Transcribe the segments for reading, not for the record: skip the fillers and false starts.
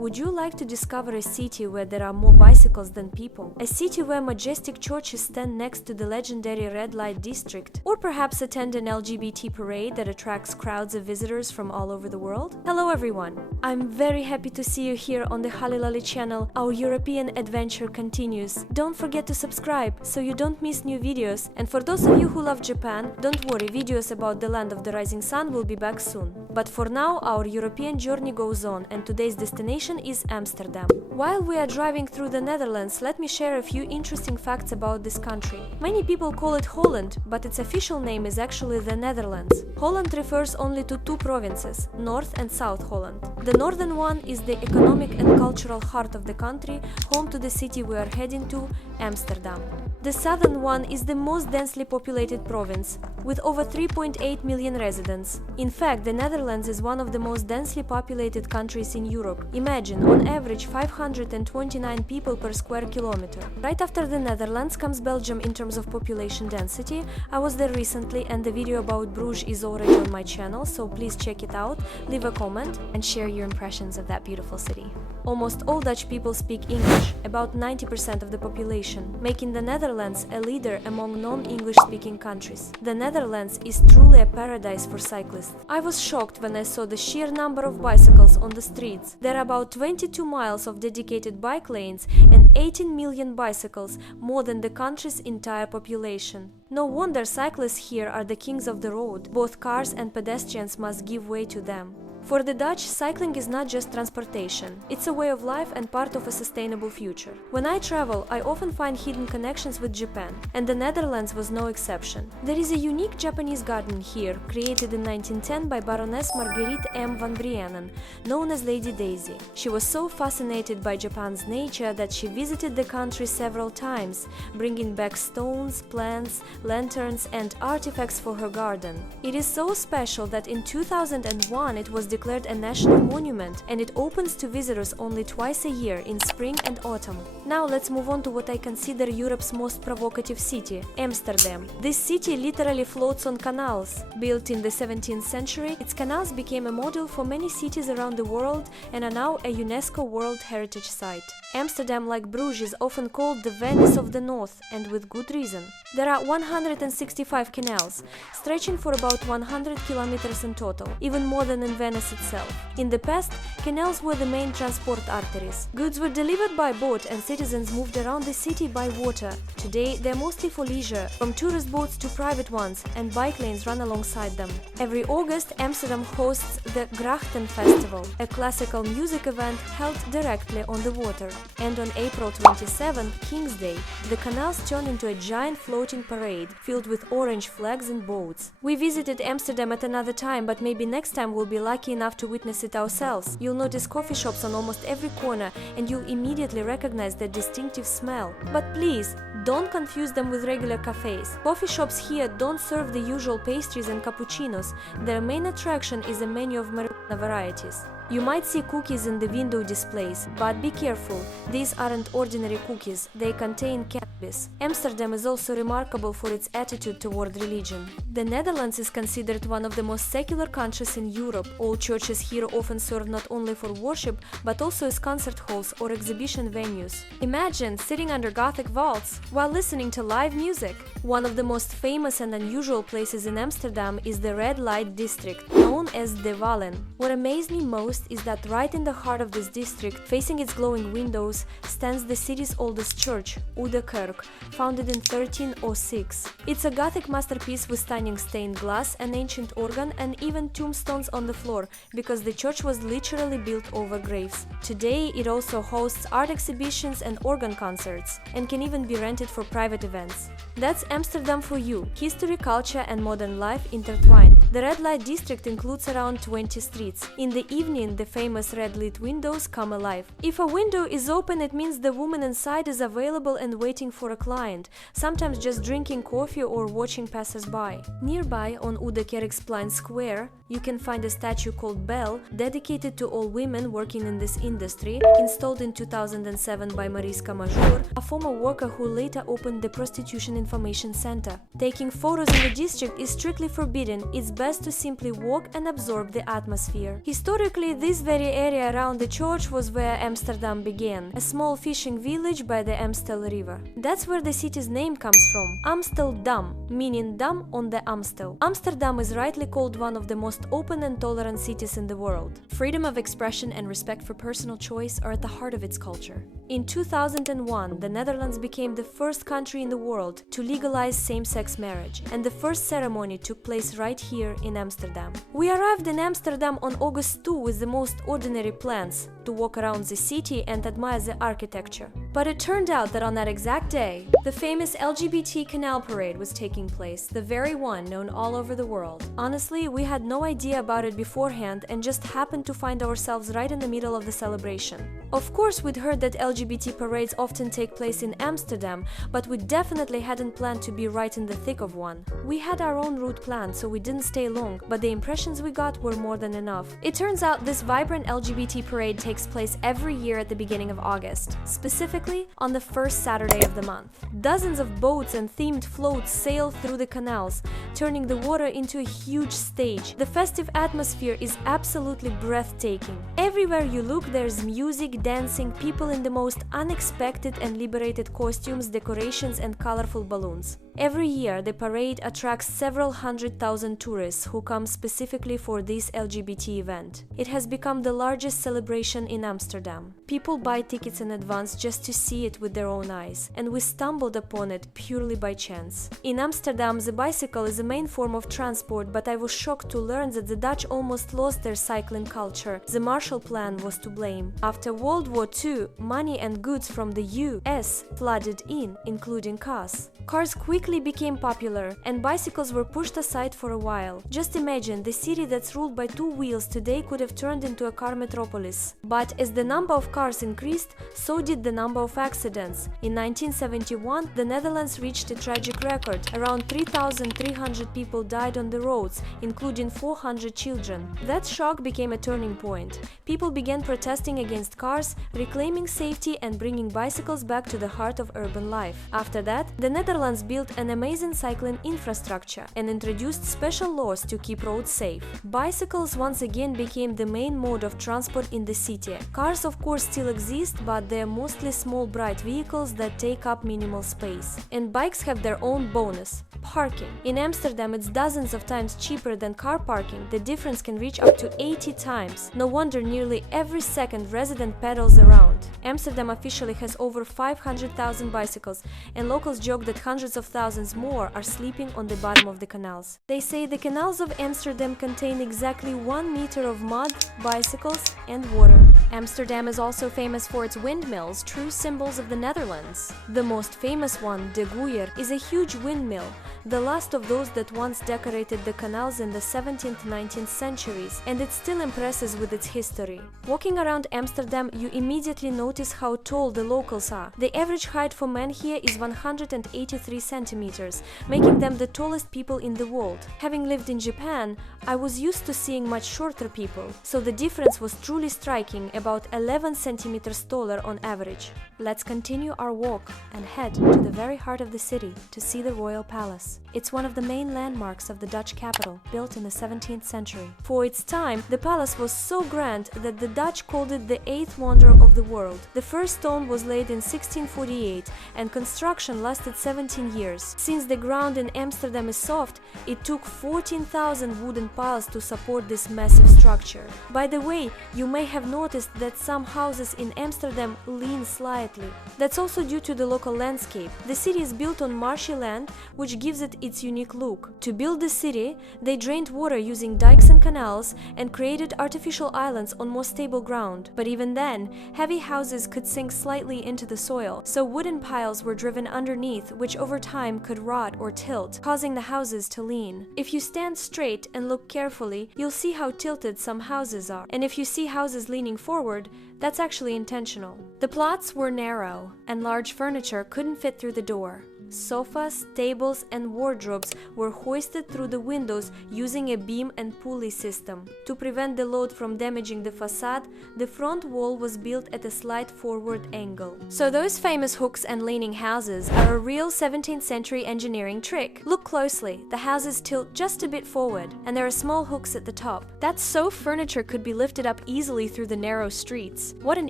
Would you like to discover a city where there are more bicycles than people? A city where majestic churches stand next to the legendary red light district? Or perhaps attend an LGBT parade that attracts crowds of visitors from all over the world? Hello everyone! I'm very happy to see you here on the Halilali channel. Our European adventure continues. Don't forget to subscribe so you don't miss new videos. And for those of you who love Japan, don't worry, videos about the land of the rising sun will be back soon. But for now, our European journey goes on, and today's destination is Amsterdam. While we are driving through the Netherlands, let me share a few interesting facts about this country. Many people call it Holland, but its official name is actually the Netherlands. Holland refers only to two provinces, North and South Holland. The northern one is the economic and cultural heart of the country, home to the city we are heading to, Amsterdam. The southern one is the most densely populated province, with over 3.8 million residents. In fact, the Netherlands is one of the most densely populated countries in Europe. Imagine, on average, 529 people per square kilometer. Right after the Netherlands comes Belgium in terms of population density. I was there recently and the video about Bruges is already on my channel, so please check it out, leave a comment and share your impressions of that beautiful city. Almost all Dutch people speak English, about 90% of the population, making the Netherlands a leader among non-English speaking countries. The Netherlands is truly a paradise for cyclists. I was shocked when I saw the sheer number of bicycles on the streets. There are about 22 miles of dedicated bike lanes and 18 million bicycles, more than the country's entire population. No wonder cyclists here are the kings of the road. Both cars and pedestrians must give way to them. For the Dutch, cycling is not just transportation. It's a way of life and part of a sustainable future. When I travel, I often find hidden connections with Japan, and the Netherlands was no exception. There is a unique Japanese garden here, created in 1910 by Baroness Marguerite M. van Brienen, known as Lady Daisy. She was so fascinated by Japan's nature that she visited the country several times, bringing back stones, plants, lanterns, and artifacts for her garden. It is so special that in 2001 it was declared a national monument, and it opens to visitors only twice a year, in spring and autumn. Now let's move on to what I consider Europe's most provocative city, Amsterdam. This city literally floats on canals. Built in the 17th century, its canals became a model for many cities around the world and are now a UNESCO World Heritage Site. Amsterdam, like Bruges, is often called the Venice of the North, and with good reason. There are 165 canals, stretching for about 100 kilometers in total, even more than in Venice itself. In the past, canals were the main transport arteries. Goods were delivered by boat and citizens moved around the city by water. Today, they're mostly for leisure, from tourist boats to private ones, and bike lanes run alongside them. Every August, Amsterdam hosts the Grachten Festival, a classical music event held directly on the water. And on April 27, King's Day, the canals turn into a giant floating parade filled with orange flags and boats. We visited Amsterdam at another time, but maybe next time we'll be lucky enough to witness it ourselves. You'll notice coffee shops on almost every corner and you'll immediately recognize their distinctive smell. But please, don't confuse them with regular cafes. Coffee shops here don't serve the usual pastries and cappuccinos. Their main attraction is a menu of marijuana varieties. You might see cookies in the window displays, but be careful, these aren't ordinary cookies, they contain cannabis. Amsterdam is also remarkable for its attitude toward religion. The Netherlands is considered one of the most secular countries in Europe. All churches here often serve not only for worship, but also as concert halls or exhibition venues. Imagine sitting under Gothic vaults while listening to live music. One of the most famous and unusual places in Amsterdam is the red light district, known as De Wallen. What amazed me most is that right in the heart of this district, facing its glowing windows, stands the city's oldest church, Oude Kerk, founded in 1306. It's a Gothic masterpiece with stunning stained glass, an ancient organ, and even tombstones on the floor, because the church was literally built over graves. Today, it also hosts art exhibitions and organ concerts, and can even be rented for private events. That's Amsterdam for you, history, culture, and modern life intertwined. The red light district includes around 20 streets. In the evening, the famous red-lit windows come alive. If a window is open, it means the woman inside is available and waiting for a client, sometimes just drinking coffee or watching passers-by. Nearby, on Oude Kerkplein Square, You can find a statue called Belle, dedicated to all women working in this industry, installed in 2007 by Mariska Major, a former worker who later opened the Prostitution Information Center. Taking photos in the district is strictly forbidden. It's best to simply walk and absorb the atmosphere. Historically, this very area around the church was where Amsterdam began, a small fishing village by the Amstel River. That's where the city's name comes from, Amsterdam, meaning dam on the Amstel. Amsterdam is rightly called one of the most open and tolerant cities in the world. Freedom of expression and respect for personal choice are at the heart of its culture. In 2001, the Netherlands became the first country in the world to legalize same-sex marriage, and the first ceremony took place right here in Amsterdam. We arrived in Amsterdam on August 2 with the most ordinary plans, to walk around the city and admire the architecture. But it turned out that on that exact day, the famous LGBT Canal Parade was taking place, the very one known all over the world. Honestly, we had no idea about it beforehand and just happened to find ourselves right in the middle of the celebration. Of course, we'd heard that LGBT parades often take place in Amsterdam, but we definitely hadn't planned to be right in the thick of one. We had our own route planned, so we didn't stay long, but the impressions we got were more than enough. It turns out this vibrant LGBT parade takes place every year at the beginning of August, specifically on the first Saturday of the month. Dozens of boats and themed floats sail through the canals, turning the water into a huge stage. The festive atmosphere is absolutely breathtaking. Everywhere you look, there's music, dancing, people in the most unexpected and liberated costumes, decorations, and colorful balloons. Every year, the parade attracts several 100,000 tourists who come specifically for this LGBT event. It has become the largest celebration in Amsterdam. People buy tickets in advance just to see it with their own eyes, and we stumbled upon it purely by chance. In Amsterdam, the bicycle is the main form of transport, but I was shocked to learn that the Dutch almost lost their cycling culture. The Marshall Plan was to blame. After World War II, money and goods from the US flooded in, including cars. Cars quickly became popular, and bicycles were pushed aside for a while. Just imagine, the city that's ruled by two wheels today could have turned into a car metropolis. But as the number of cars increased, so did the number of accidents. In 1971, the Netherlands reached a tragic record. Around 3,300 people died on the roads, including 400 children. That shock became a turning point. People began protesting against cars, reclaiming safety and bringing bicycles back to the heart of urban life. After that, the Netherlands built an amazing cycling infrastructure and introduced special laws to keep roads safe. Bicycles once again became the main mode of transport in the city. Cars, of course, still exist, but they're mostly small, bright vehicles that take up minimal space. And bikes have their own bonus: parking. In Amsterdam, it's dozens of times cheaper than car parking. The difference can reach up to 80 times. No wonder nearly every second resident pedals around. Amsterdam officially has over 500,000 bicycles, and locals joke that hundreds of thousands more are sleeping on the bottom of the canals. They say the canals of Amsterdam contain exactly 1 meter of mud, bicycles, and water. Amsterdam is also famous for its windmills, true symbols of the Netherlands. The most famous one, De Goeyer, is a huge windmill, the last of those that once decorated the canals in the 17th-19th centuries, and it still impresses with its history. Walking around Amsterdam, you immediately notice how tall the locals are. The average height for men here is 183 centimeters, making them the tallest people in the world. Having lived in Japan, I was used to seeing much shorter people, so the difference was truly striking, about 11 centimeters taller on average. Let's continue our walk and head to the very heart of the city to see the Royal Palace. It's one of the main landmarks of the Dutch capital, built in the 17th century. For its time, the palace was so grand that the Dutch called it the eighth wonder of the world. The first stone was laid in 1648, and construction lasted 17 years. Since the ground in Amsterdam is soft, it took 14,000 wooden piles to support this massive structure. By the way, you may have noticed that some houses in Amsterdam lean slightly. That's also due to the local landscape. The city is built on marshy land, which gives it its unique look. To build the city, they drained water using dikes and canals and created artificial islands on more stable ground. But even then, heavy houses could sink slightly into the soil, so wooden piles were driven underneath, which over time could rot or tilt, causing the houses to lean. If you stand straight and look carefully, you'll see how tilted some houses are. And if you see houses leaning forward, that's actually intentional. The plots were narrow, and large furniture couldn't fit through the door. Sofas, tables, and wardrobes were hoisted through the windows using a beam and pulley system. To prevent the load from damaging the facade, the front wall was built at a slight forward angle. So those famous hooks and leaning houses are a real 17th century engineering trick. Look closely, the houses tilt just a bit forward, and there are small hooks at the top. That's so furniture could be lifted up easily through the narrow streets. What an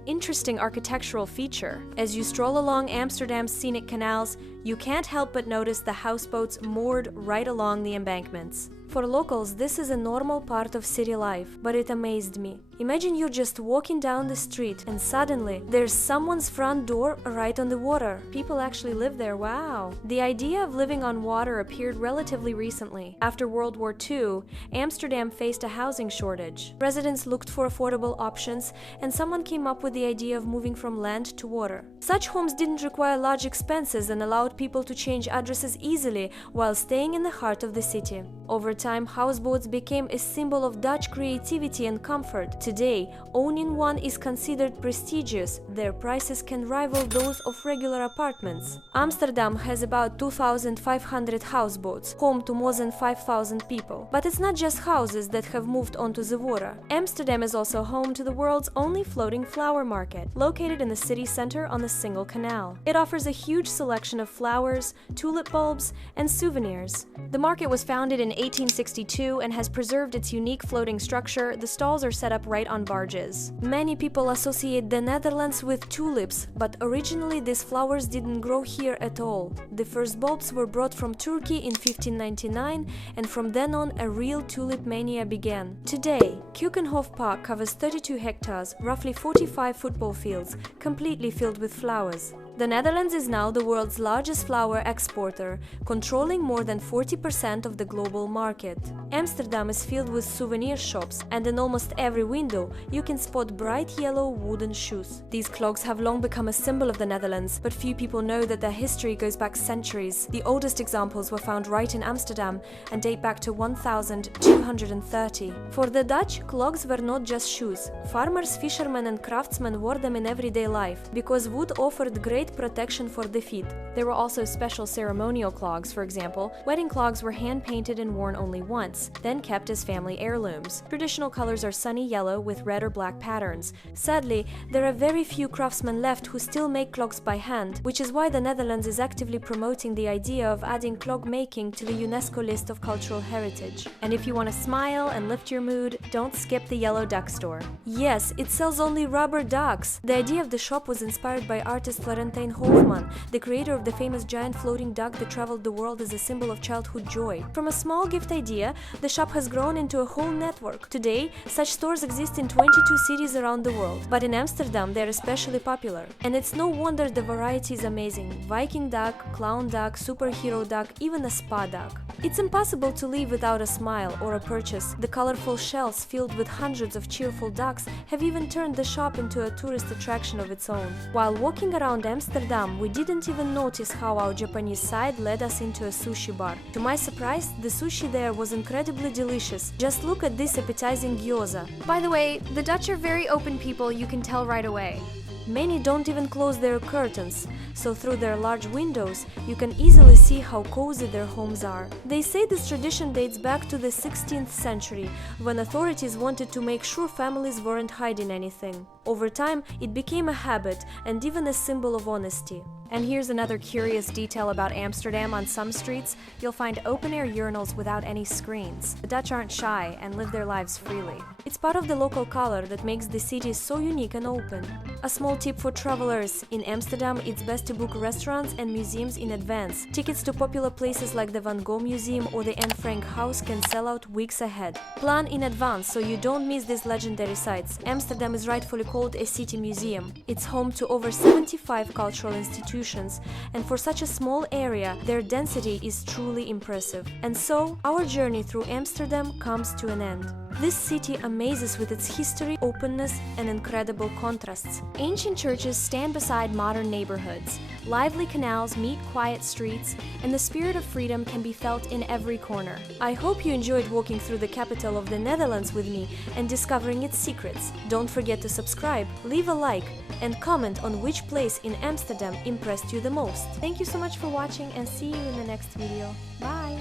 interesting architectural feature. As you stroll along Amsterdam's scenic canals, you can't help but notice the houseboats moored right along the embankments. For locals, this is a normal part of city life, but it amazed me. Imagine you're just walking down the street and suddenly there's someone's front door right on the water. People actually live there, wow! The idea of living on water appeared relatively recently. After World War II, Amsterdam faced a housing shortage. Residents looked for affordable options, and someone came up with the idea of moving from land to water. Such homes didn't require large expenses and allowed people to change addresses easily while staying in the heart of the city. Over time, houseboats became a symbol of Dutch creativity and comfort. Today, owning one is considered prestigious. Their prices can rival those of regular apartments. Amsterdam has about 2,500 houseboats, home to more than 5,000 people. But it's not just houses that have moved onto the water. Amsterdam is also home to the world's only floating flower market, located in the city center on a single canal. It offers a huge selection of flowers, tulip bulbs, and souvenirs. The market was founded in 1862 and has preserved its unique floating structure. The stalls are set up right on barges. Many people associate the Netherlands with tulips, but originally these flowers didn't grow here at all. The first bulbs were brought from Turkey in 1599, and from then on a real tulip mania began. Today, Keukenhof Park covers 32 hectares, roughly 45 football fields, completely filled with flowers. The Netherlands is now the world's largest flower exporter, controlling more than 40% of the global market. Amsterdam is filled with souvenir shops, and in almost every window you can spot bright yellow wooden shoes. These clogs have long become a symbol of the Netherlands, but few people know that their history goes back centuries. The oldest examples were found right in Amsterdam and date back to 1230. For the Dutch, clogs were not just shoes. Farmers, fishermen and craftsmen wore them in everyday life, because wood offered great protection for the feet. There were also special ceremonial clogs. For example, wedding clogs were hand-painted and worn only once, then kept as family heirlooms. Traditional colors are sunny yellow with red or black patterns. Sadly, there are very few craftsmen left who still make clogs by hand, which is why the Netherlands is actively promoting the idea of adding clog making to the UNESCO list of cultural heritage. And if you want to smile and lift your mood, don't skip the Yellow Duck store. Yes, it sells only rubber ducks. The idea of the shop was inspired by artist Florentine Hofmann, the creator of the famous giant floating duck that traveled the world as a symbol of childhood joy. From a small gift idea, the shop has grown into a whole network. Today, such stores exist in 22 cities around the world, but in Amsterdam they're especially popular. And it's no wonder the variety is amazing. Viking duck, clown duck, superhero duck, even a spa duck. It's impossible to leave without a smile or a purchase. The colorful shelves filled with hundreds of cheerful ducks have even turned the shop into a tourist attraction of its own. While walking around Amsterdam, we didn't even notice how our Japanese side led us into a sushi bar. To my surprise, the sushi there was incredibly delicious. Just look at this appetizing gyoza. By the way, the Dutch are very open people, you can tell right away. Many don't even close their curtains, so through their large windows, you can easily see how cozy their homes are. They say this tradition dates back to the 16th century, when authorities wanted to make sure families weren't hiding anything. Over time, it became a habit and even a symbol of honesty. And here's another curious detail about Amsterdam. On some streets, you'll find open-air urinals without any screens. The Dutch aren't shy and live their lives freely. It's part of the local color that makes the city so unique and open. A small tip for travelers: in Amsterdam, it's best to book restaurants and museums in advance. Tickets to popular places like the Van Gogh Museum or the Anne Frank House can sell out weeks ahead. Plan in advance so you don't miss these legendary sites. Amsterdam is rightfully called a city museum. It's home to over 75 cultural institutions, and for such a small area, their density is truly impressive. And so, our journey through Amsterdam comes to an end. This city amazes with its history, openness, and incredible contrasts. Ancient churches stand beside modern neighborhoods. Lively canals meet quiet streets, and the spirit of freedom can be felt in every corner. I hope you enjoyed walking through the capital of the Netherlands with me and discovering its secrets. Don't forget to subscribe subscribe, leave a like, and comment on which place in Amsterdam impressed you the most. Thank you so much for watching and see you in the next video. Bye!